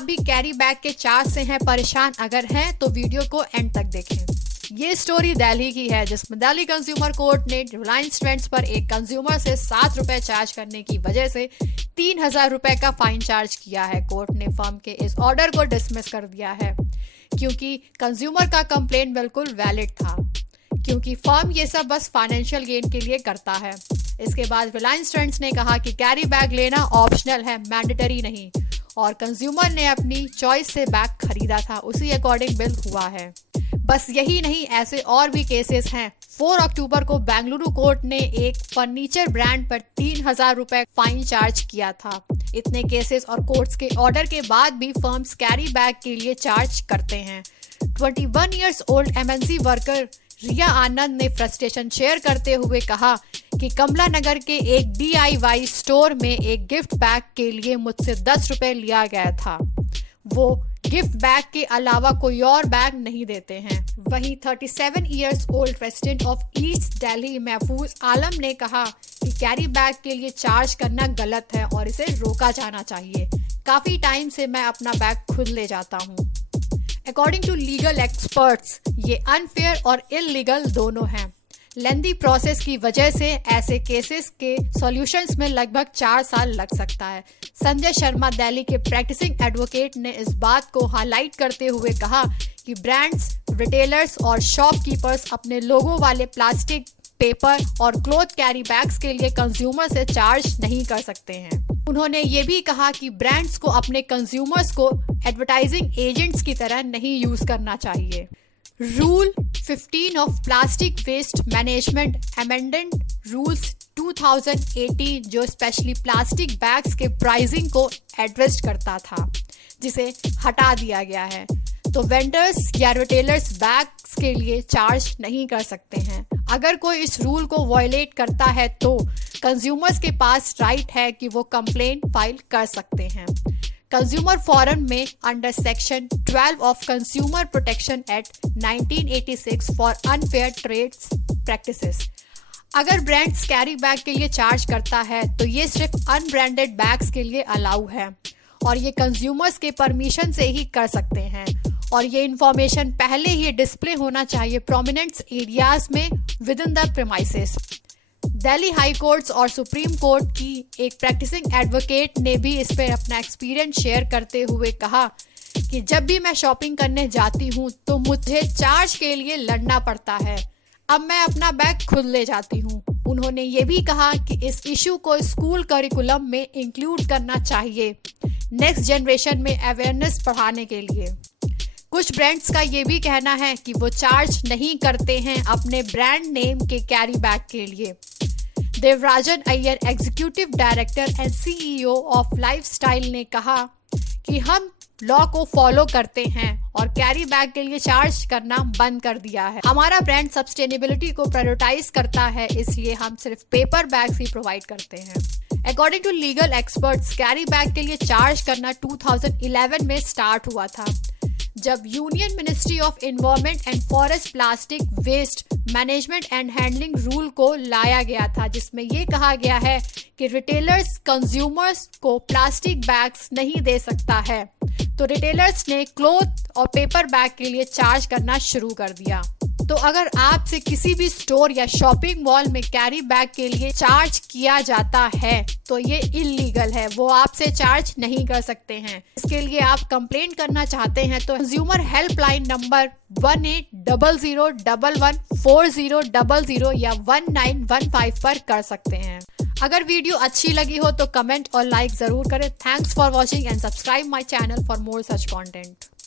आप भी carry bag के चार्ज से हैं परेशान? अगर हैं तो वीडियो को एंड तक देखें। ये स्टोरी दिल्ली की है, जिसमें दिल्ली कंज्यूमर कोर्ट ने रिलायंस ट्रेंड्स पर एक कंज्यूमर से 7 रुपए चार्ज करने की वजह से 3,000 रुपए का फाइन चार्ज किया है। कोर्ट ने फर्म के इस ऑर्डर को डिसमिस कर दिया है क्योंकि कंज्यूमर का कंप्लेंट बिल्कुल वैलिड था, क्योंकि फर्म ये सब बस फाइनेंशियल गेन के लिए करता है। इसके बाद रिलायंस ट्रेंड्स ने कहा कि कैरी बैग लेना ऑप्शनल है, मैंडेटरी नहीं, और कंज्यूमर ने अपनी चॉइस से बैग खरीदा था, उसी अकॉर्डिंग बिल हुआ है। बस यही नहीं, ऐसे और भी केसेस हैं। 4 अक्टूबर को बेंगलुरु कोर्ट ने एक फर्नीचर ब्रांड पर 3,000 रुपए फाइन चार्ज किया था। इतने केसेस और कोर्ट्स के ऑर्डर के बाद भी फर्म्स कैरी बैग के लिए चार्ज करते हैं। 21 ईयर्स ओल्ड एमएनसी वर्कर रिया आनंद ने फ्रस्ट्रेशन शेयर करते हुए कहा कि कमला नगर के एक DIY स्टोर में एक गिफ्ट बैग के लिए मुझसे 10 रुपए लिया गया था। वो गिफ्ट बैग के अलावा कोई और बैग नहीं देते हैं। वहीं 37 years old resident of east Delhi महफूज आलम ने कहा कि कैरी बैग के लिए चार्ज करना गलत है और इसे रोका जाना चाहिए। काफी टाइम से मैं अपना बैग खुद ले जाता हूँ। अकॉर्डिंग टू लीगल एक्सपर्ट्स, ये अनफेयर और इलीगल दोनों हैं। लेंदी प्रोसेस की वजह से ऐसे केसेस के सॉल्यूशंस में लगभग 4 साल लग सकता है। संजय शर्मा दिल्ली के प्रैक्टिसिंग एडवोकेट ने इस बात को हाईलाइट करते हुए कहा कि ब्रांड्स, रिटेलर्स और शॉपकीपर्स अपने लोगों वाले प्लास्टिक, पेपर और क्लॉथ कैरी बैग्स के लिए कंज्यूमर से चार्ज नहीं कर सकते हैं। उन्होंने ये भी कहा कि ब्रांड्स को अपने कंज्यूमर्स को एडवर्टाइजिंग एजेंट्स की तरह नहीं यूज करना चाहिए। Rule 15 of plastic waste management amended rules 2018 जो स्पेशली प्लास्टिक बैग्स के प्राइसिंग को एड्रेस करता था, जिसे हटा दिया गया है। तो वेंडर्स या रिटेलर्स बैग्स के लिए चार्ज नहीं कर सकते हैं। अगर कोई इस रूल को वायलेट करता है तो कंज्यूमर्स के पास राइट है कि वो कंप्लेंट फाइल कर सकते हैं। कंज्यूमर फोरम में under section 12 of consumer protection act 1986 for unfair trades practices, अगर ब्रांड्स कैरी बैग के लिए चार्ज करता है तो ये सिर्फ अनब्रांडेड बैग्स के लिए अलाउ है और ये कंज्यूमर्स के परमिशन से ही कर सकते हैं। और ये इंफॉर्मेशन पहले ही डिस्प्ले होना चाहिए प्रोमिनेंट एरियाज में with in the premises. Delhi high courts और सुप्रीम कोर्ट की एक प्रैक्टिसिंग एडवोकेट ने भी इस पर अपना एक्सपीरियंस शेयर करते हुए कहा कि जब भी मैं शॉपिंग करने जाती हूँ तो मुझे चार्ज के लिए लड़ना पड़ता है। अब मैं अपना बैग खुद ले जाती हूँ। उन्होंने ये भी कहा कि इस इशू को स्कूल करिकुलम में इंक्लूड करना चाहिए, नेक्स्ट जनरेशन में अवेयरनेस बढ़ाने के लिए। कुछ ब्रांड्स का ये भी कहना है कि वो चार्ज नहीं करते हैं अपने ब्रांड नेम के कैरी बैग के लिए। Devarajan Iyer, executive director and CEO of lifestyle ने कहा कि हम लॉ को फॉलो करते हैं और कैरी बैग के लिए चार्ज करना बंद कर दिया है। हमारा ब्रांड सस्टेनेबिलिटी को प्रायोरिटाइज करता है, इसलिए हम सिर्फ पेपर बैग्स ही प्रोवाइड करते हैं। According to legal experts, carry bag के लिए चार्ज करना 2011 में स्टार्ट हुआ था, जब union ministry of environment and forest plastic waste management and handling rule को लाया गया था, जिसमें ये कहा गया है कि रिटेलर्स कंज्यूमर्स को प्लास्टिक बैग्स नहीं दे सकता है। तो रिटेलर्स ने क्लॉथ और पेपर बैग के लिए चार्ज करना शुरू कर दिया। तो अगर आपसे किसी भी स्टोर या शॉपिंग मॉल में कैरी बैग के लिए चार्ज किया जाता है तो ये इलीगल है, वो आपसे चार्ज नहीं कर सकते हैं। इसके लिए आप कंप्लेंट करना चाहते हैं तो कंज्यूमर हेल्पलाइन नंबर 1800114000 या 1915 पर कर सकते हैं। अगर वीडियो अच्छी लगी हो तो कमेंट और लाइक जरूर करें। Thanks for watching and subscribe my channel for more such content.